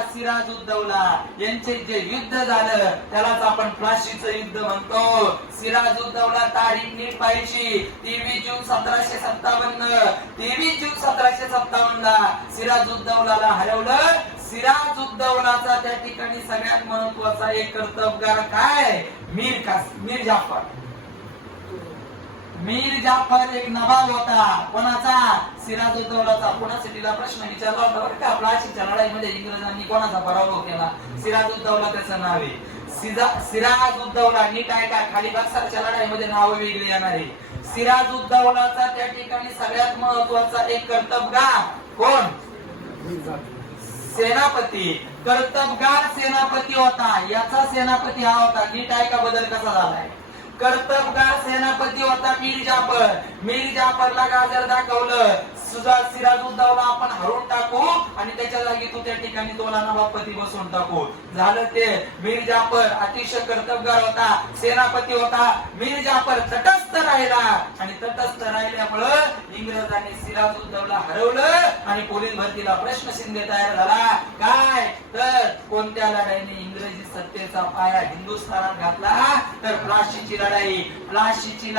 सिराजुद्दौला यांचे जे युद्ध झालं त्यालाच आपण प्लासीचं युद्ध म्हणतो. सिराजुद्दौला तारीख नीट पाहिजे. 23 जून 1757. 23 जून 1757 ला सिराजुद्दौलाला हरवलं. सिराजुद्दौलाचा त्या ठिकाणी सगळ्यात महत्वाचा एक कर्तबगार काय? मीर जाफर. मीर जाफर एक नवाब होता. कोणाचा? सिराजुद्दौलाचा. पुण्यासिटीला प्रश्न विचारला होता बरं का, प्लासीच्या लढाईमध्ये इंग्रजांनी कोणाचा पराभव केला? सिराजुद्दौला त्याचं नाव आहे. सिराजुद्दौला नीट आहे का? खाली बक्सरच्या लढाईमध्ये नाव वेगळी येणार आहे. सिराजुद्दौलाचा त्या ठिकाणी सगळ्यात महत्वाचा एक कर्तबगार कोण? सेनापती. कर्तबगार सेनापती होता. याचा सेनापती हा होता. नीट आहे का? बदल कसा झालाय? कर्तबगार सेनापती होता मीर जाफर. मीर जाफरला गाजर दाखवलं, सिराजुद्दौला आपण हरून टाकू आणि त्याच्या जागी तू त्या ठिकाणी तोला नवाबपती बसवून टाकू. झालं ते. मीर जाफर अतिशय कर्तबगार होता, सेनापती होता. मीर जाफर तटस्थ राहिला आणि तटस्थ राहिल्यामुळं इंग्रजांनी सिराजुद्दौला हरवलं आणि पोलीस भरतीला प्रश्नचिन्ह तयार झाला. काय? तर कोणत्या लढाईने इंग्रजी सत्तेचा पाया हिंदुस्थानात घातला? तर प्लासीची लढाई. प्लासीची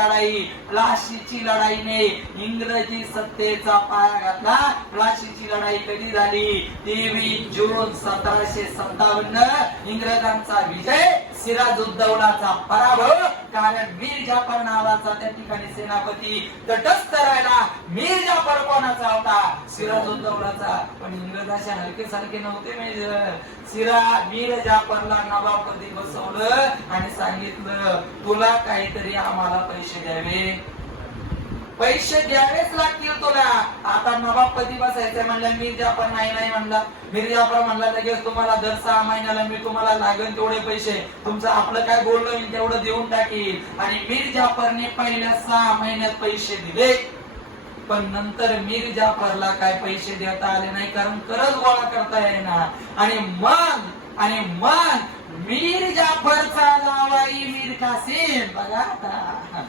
लढाईने इंग्रजी सत्तेचा पाया घातला. प्लासीची लढाई कधी झाली? 23 जून 1757. इंग्रजांचा विजय, सिराजुद्दौलाचा पराभव. कारण मीर जाफर नावाचा त्या ठिकाणी सेनापती तटस्थ राहिला. मीर जाफर कोणाचा होता? सिराजुद्दौलाचा. पण इंग्रजाचे हलके सारखे नव्हते. मीर जाफरला नवाबपदी बसवलं आणि सांगितलं, तुला काहीतरी आम्हाला पैसे द्यावे, पैसे द्यावेच लागतील तुला. आता नवाबपदी बसायचं म्हणलं. मीर जाफर नाही म्हणला. मीर जाफर म्हणला लगेच, तुम्हाला दर 6 महिन्याला मी तुम्हाला लागेल तेवढे पैसे, तुमचं आपलं काय बोललो मी तेवढं देऊन टाकील. आणि मीर जाफरने पहिल्या 6 महिन्यात पैसे दिले. पण नंतर मीर जाफरला काय पैसे देता आले नाही, कारण कर्ज गोळा करता येईना. आणि मग मीर जाफरचा जावाई मीर कासिम, बघा आता,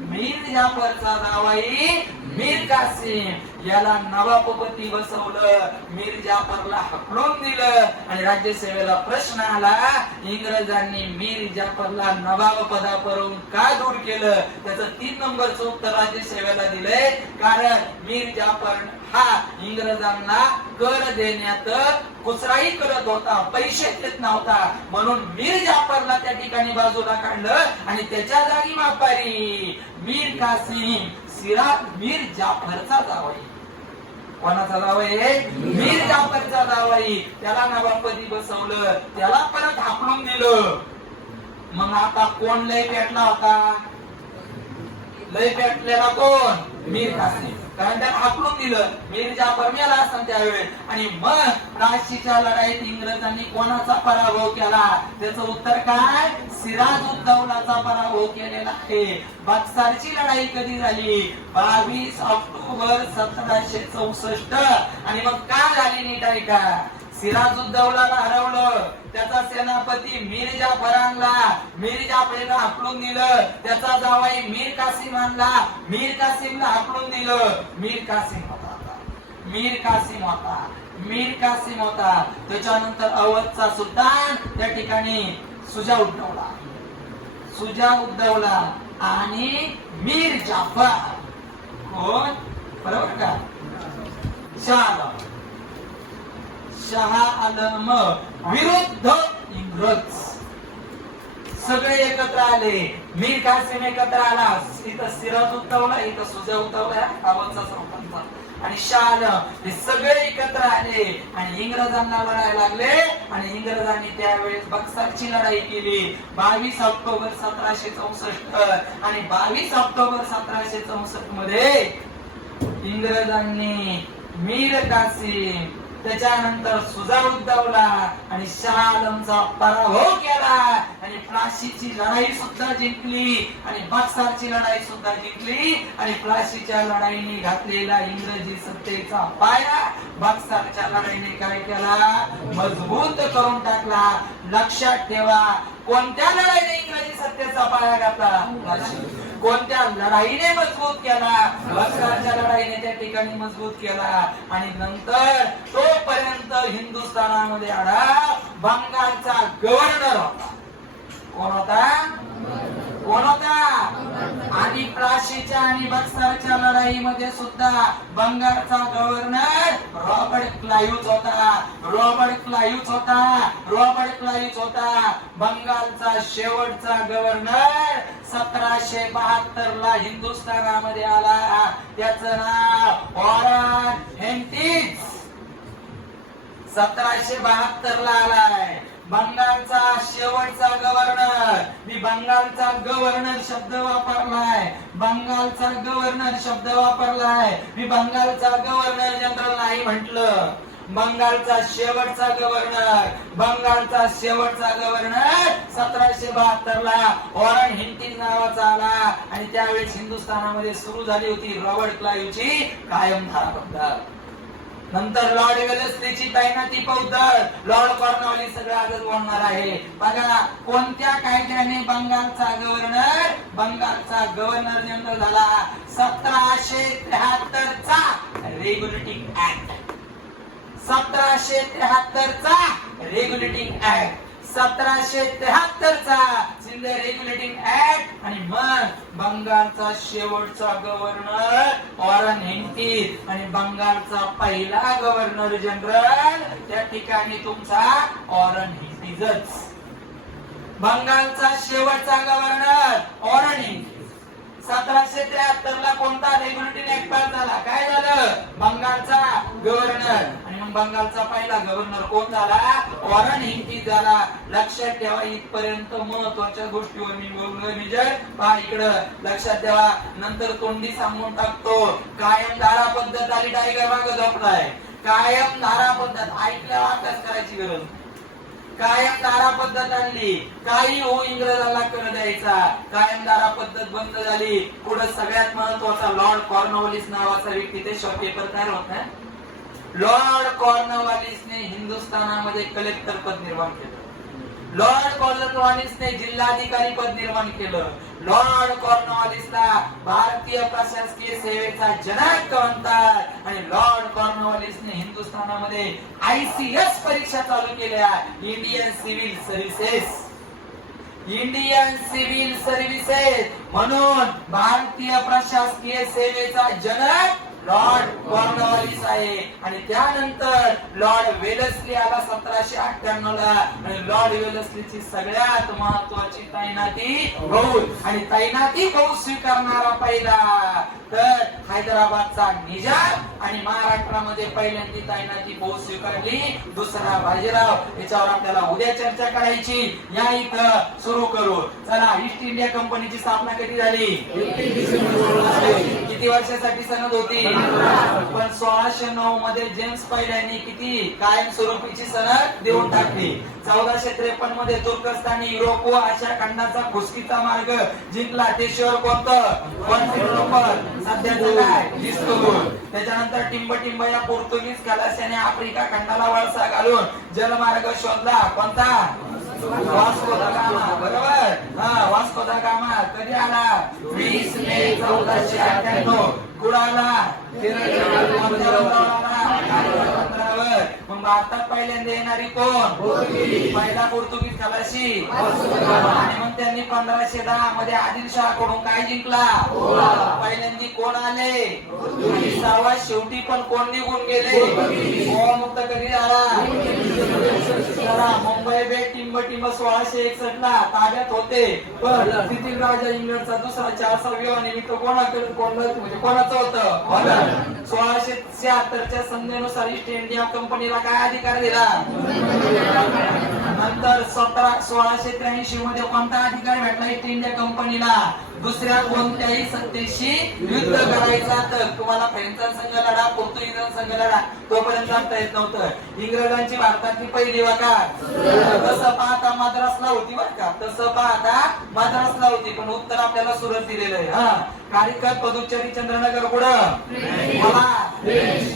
मीर जाफरचा जावाई मीर कासिम याला नवाबपती बसवलं. मीर जाफरला हकलून दिलं. आणि राज्यसेवेला प्रश्न आला, इंग्रजांनी मीर जाफरला नवाब पदावरून का दूर केलं? त्याचं 3 नंबरचं उत्तर राज्यसेवेला दिलंय. कारण मीर जाफर हा इंग्रजांना कर देण्यात कुचराई करत होता, पैसे देत नव्हता. म्हणून मीर जाफरला त्या ठिकाणी बाजूला काढलं आणि त्याच्या जागी व्यापारी मीर कासिम मीर जाफरचा जावई. कोणाचा जावई? मीर जाफरचा जावई. त्याला नवाबपदी बसवलं, त्याला परत हाकलून दिलं. मग आता कोण लय पेटला होता? लय पेटलेला कोण? मीर कासिम. कारण त्याला हाकलून दिलं. मीर जाफर मेला असताना त्यावेळेस. आणि मग प्लासीच्या लढाईत इंग्रजांनी कोणाचा पराभव केला? त्याचं उत्तर काय? सिराजुद्दौलाचा पराभव केलेला आहे. बक्सरची लढाई कधी झाली? 22 ऑक्टोबर 1764. आणि मग का झाली नीट ऐका. सिराजुद्दौलाला हरवलं. त्याचा सेनापती मीर जाफरांना मीर जाफरीला हाकलून दिलं. त्याचा जावाई मीर कासिम आणला. मीर कासिमला हाकलून दिलं. मीर कासिम होता. त्याच्यानंतर अवधचा सुलतान त्या ठिकाणी सुजाउद्दौला आणि मीर जाफर. कोण? बरोबर का? शाह आलम विरुद्ध इंग्रज. सगळे एकत्र आले. मीर कासिम एकत्र आला. इथं सिराजुद्दौला, इथं सुजाउद्दौला, अवधचा सरपंच आणि शाह आलम, हे सगळे एकत्र आले आणि इंग्रजांना लढायला लागले. आणि इंग्रजांनी त्यावेळेस बक्सरची लढाई केली 22 ऑक्टोबर 1764. आणि 22 ऑक्टोबर 1764 मध्ये इंग्रजांनी मीर कासिम, त्याच्यानंतर सुजाउद्दौला आणि शाह आलमचा पराभव केला. आणि प्लासीची लढाई सुद्धा जिंकली आणि बक्सरची लढाई सुद्धा जिंकली. आणि प्लासीच्या लढाईने घातलेला इंग्रजी सत्तेचा पाया बक्सरच्या लढाईने काय केला? मजबूत करून टाकला. लक्षात ठेवा, कोणत्या लढाईने इंग्रजी सत्तेचा पाया घातला? कोणत्या लढाईने मजबूत केला? बक्सरच्या लढाईने त्या ठिकाणी मजबूत केला. आणि नंतर तोपर्यंत हिंदुस्थानामध्ये आला बंगालचा गव्हर्नर होता. कोण होता? आणि प्लासीच्या आणि बक्सरच्या लढाईमध्ये सुद्धा बंगालचा गव्हर्नर रॉबर्ट क्लाइव्ह होता. बंगालचा शेवटचा गव्हर्नर 1772 ला हिंदुस्थानामध्ये आला. त्याचं नाव वॉरन हेस्टिंग्ज. 1772 ला आलाय. बंगालचा शेवटचा गव्हर्नर. मी बंगालचा गव्हर्नर शब्द वापरलाय. मी बंगालचा गव्हर्नर जनरल नाही म्हटलं. बंगालचा शेवटचा गव्हर्नर 1772 ला वॉरन हेस्टिंग्ज नावाचा आला. आणि त्यावेळेस हिंदुस्थानामध्ये सुरू झाली होती रॉबर्ट क्लाइव्हची कायम धाराबंदी. नंतर लॉर्ड वेलेस्लीची तैनाती पद्धत, लॉर्ड कॉर्नवॉलिस सगळं आजच बोलणार आहे. बघा, कोणत्या कायद्याने बंगालचा गव्हर्नर जनरल झाला? 1773 चा रेग्युलेटिंग ऍक्ट. 1773 चा रेग्युलेटिंग ऍक्ट. 1773 चा शिंदे रेग्युलेटिंग ऍक्ट आणि मग बंगालचा शेवटचा गव्हर्नर वॉरन हेस्टिंग्ज आणि बंगालचा पहिला गव्हर्नर जनरल त्या ठिकाणी तुमचा वॉरन हेस्टिंग्जच. बंगालचा शेवटचा गव्हर्नर वॉरन हेस्टिंग्ज. 1773 ला कोणता रेग्युलेटिंग ऍक्ट पास झाला? काय झालं? बंगालचा गव्हर्नर. आणि मग बंगालचा पहिला गव्हर्नर कोण झाला? वॉरन हेस्टिंग्ज झाला. लक्षात ठेवा, इथपर्यंत महत्वाच्या गोष्टीवर मी बोललोय. मेजर पहा इकडं लक्षात ठेवा, नंतर तोंडी सांगून टाकतो. कायम धारा पद्धत आली, टायगर मागे झोपलाय. कायम धारा पद्धत ऐकल्या वाटच करायची गरज. कायम धारा पद्धत आणली, काही हो इंग्रजांना कर द्यायचा. कायम धारा पद्धत बंद झाली. पुढे सगळ्यात महत्वाचा लॉर्ड कॉर्नवॉलिस नावाचा व्यक्ती, ते पेपर तयार होत नाही. लॉर्ड कॉर्नवॉलिसने हिंदुस्थानामध्ये कलेक्टर पद निर्माण केलं. लॉर्ड कॉर्नवॉलिसने जिल्हाधिकारी पद निर्माण केलं. लॉर्ड कॉर्नवॉलिसला भारतीय प्रशासकीय सेवेचा जनक म्हणतात. आणि लॉर्ड कॉर्नवॉलिसने हिंदुस्थानामध्ये ICS परीक्षा चालू केल्या, Indian civil services. Indian civil services म्हणून भारतीय प्रशासकीय सेवेचा जनक लॉर्ड कॉर्नवॉलिस आहे. आणि त्यानंतर लॉर्ड वेलस्ली आला 1798 ला. आणि लॉर्ड वेलस्लीची सगळ्यात महत्वाची तैनाती गौर, आणि तैनाती गौर स्वीकारणारा पहिला तर हैदराबादचा निजाम. आणि महाराष्ट्रामध्ये पहिल्यांदी तैनाती गौर स्वीकारली दुसरा बाजीराव. याच्यावर आपल्याला उद्या चर्चा करायची. या इथं सुरू करू. चला, ईस्ट इंडिया कंपनीची स्थापना कधी झाली? किती वर्षासाठी सनद होती? पण 1609 मध्ये जेम्स पहिल्यांनी किती कायमस्वरूपीची सनद देऊन टाकली. 1453 मध्ये तुर्कस्तानी युरोप व आशिया खंडाचा खुसकीचा मार्ग जिंकला. ते शहर कोणतं? कॉन्स्टॅन्टिनोपल, सध्याचं काय? इस्तंबूल. त्याच्यानंतर टिंबटिंब या पोर्तुगीज खलाशाने आफ्रिका खंडाला वळसा घालून जलमार्ग शोधला. कोणता? वास्को दा गामा. बरोबर. वास्को दा गामा कधी आला? 20 मे 1498. कुडाला मग भारतात पहिल्यांदा येणारी कोण? पहिला पोर्तुगीज खलाशी. आणि मग त्यांनी 1510 मध्ये आदिलशाह कडून काय जिंकला? पहिल्यांदी कोण आले? सर्वात शेवटी पण कोण निघून गेले? गोवा मुक्त कधी झाला? मुंबई बेट टिंबटिंब 1661 ला ताब्यात होते. पण तिथील राजा इंग्लंडचा दुसरा 400 विवाह निमित्त कोणाकडे म्हणजे कोणाचं होतं? 1676 संधीनुसार ईस्ट इंडिया कंपनीला काय अधिकार दिला? नंतर 1683 मध्ये कोणता अधिकार भेटला ईस्ट इंडिया कंपनीला? दुसऱ्या कोणत्याही सत्तेशी युद्ध करायचा. तर तुम्हाला फ्रेंचचा संघ लढा, पोर्तुगीजांचा संघ लढा, तोपर्यंत सांगता येत नव्हतं. इंग्रजांची भारतातली पहिली वकार तसं पाहता मद्रासला होती बरं का. तसं पाहता मद्रासला होती, पण उत्तर आपल्याला सुरत दिलेलं आहे. कालिकत, पदुच्चेरी, चंद्रनगर कुठं?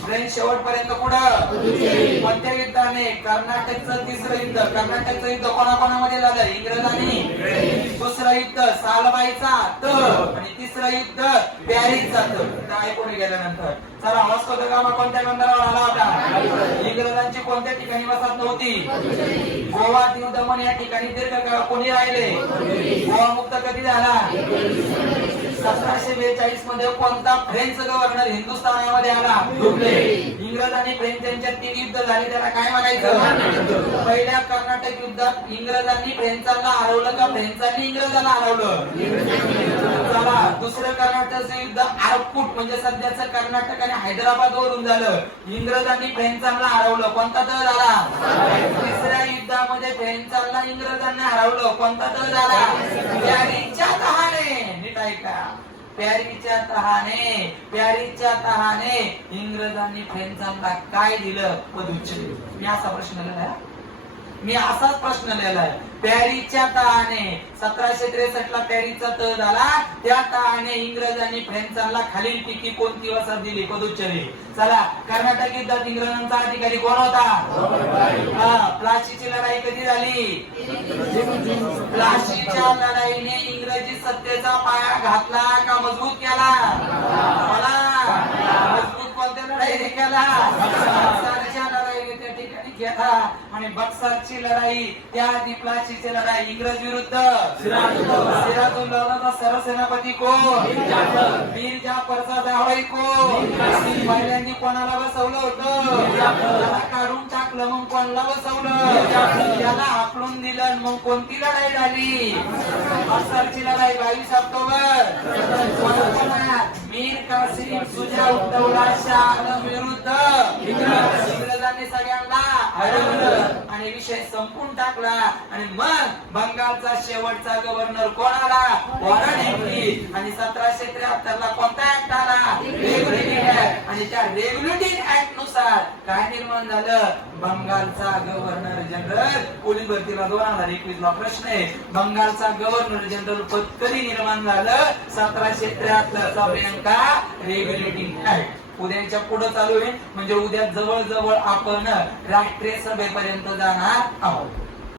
फ्रेंच शेवटपर्यंत कुठं? कोणत्या युद्धाने? कर्नाटकचं तिसरं युद्ध. कर्नाटकचं युद्ध कोणाकोणामध्ये झालं? इंग्रजांनी. दुसरं युद्ध सालबाईचा तह, आणि तिसरं युद्ध पॅरिसचा तह. ऐकून गेल्यानंतर चला, वास्को दा गामा कोणत्या बंदरावर आला होता? इंग्रजांची कोणत्या ठिकाणी वसाहत नव्हती? गोवा, दीव, दमण या ठिकाणी दीर्घकाळ कोणी राहिले? गोवा मुक्त कधी झाला? 1742 मध्ये कोणता फ्रेंच गव्हर्नर हिंदुस्थानामध्ये आला? डुप्ले. इंग्रज आणि फ्रेंच यांच्यात 3 युद्ध झाले, त्याला काय म्हणायचं? पहिल्या कर्नाटक युद्धात इंग्रजांनी फ्रेंचांना हरवलं का फ्रेंचांनी इंग्रजांना हरवलं? चला, दुसरं कर्नाटकचं युद्ध आरकूट म्हणजे सध्याचं कर्नाटक आणि हैदराबाद वरून झालं. इंग्रजांनी फ्रेंचांना हरवलं. कोणता तह झाला? तिसऱ्या युद्धामध्ये फ्रेंचांना इंग्रजांनी हरवलं. कोणता तह झाला? पॅरिसच्या तहाने. नीट ऐका, पॅरिसच्या तहाने इंग्रजांनी फ्रेंचांना काय दिलं? पदुच्चेरी. मी असाच प्रश्न लिहिलाय. पॅरिसच्या तहाने 1763 ला पॅरिसचा तह झाला. त्या तहाने इंग्रजांनी फ्रेंचांना खालीलपैकी कोणती वसाहत दिली? पदुच्चेरी. चला, कर्नाटक युद्धात इंग्रजांचा अधिकारी कोण होता? प्लासीची लढाई कधी झाली? प्लासीच्या लढाईने इंग्रजी सत्तेचा पाया घातला का मजबूत केला? मजबूत कोणत्या लढाईने केला? लढाईने त्या ठिकाणी केला. आणि बक्सरची लढाई, त्याआधी प्लासीची लढाई इंग्रज विरुद्ध सिराजुद्दौलाचा सरसेनापती कोण? मीर जाफरचा जावई कोण? पहिल्यांदा कोणाला बसवलं होतं? त्याला काढून टाकलं, मग कोणाला बसवलं? त्याला हाकलून दिलं, मग कोणती लढाई झाली? बक्सरची लढाई 22 ऑक्टोबर. मीर कासिम सुजा उद्दौला शाह आलम विरुद्ध इंग्रजांनी सगळ्यांना हरवलं आणि विषय संपून टाकला. आणि मग बंगालचा शेवटचा गव्हर्नर कोणाला? वॉरन हेस्टी. आणि 1773 ला कोणता ऍक्ट आला? Regulating act. आणि त्या रेग्युलेटिंग ऍक्ट नुसार काय निर्माण झालं? बंगालचा गव्हर्नर जनरल, पोलीस भरतीला 2021 ला प्रश्न आहे, बंगालचा गव्हर्नर जनरल पद कधी निर्माण झालं? 1773 चा प्रियंका रेग्युलेटिंग ऍक्ट. उद्याच्या पुढे चालू आहे, म्हणजे उद्या जवळ जवळ आपण राष्ट्रीय सभेपर्यंत जाणार आहोत.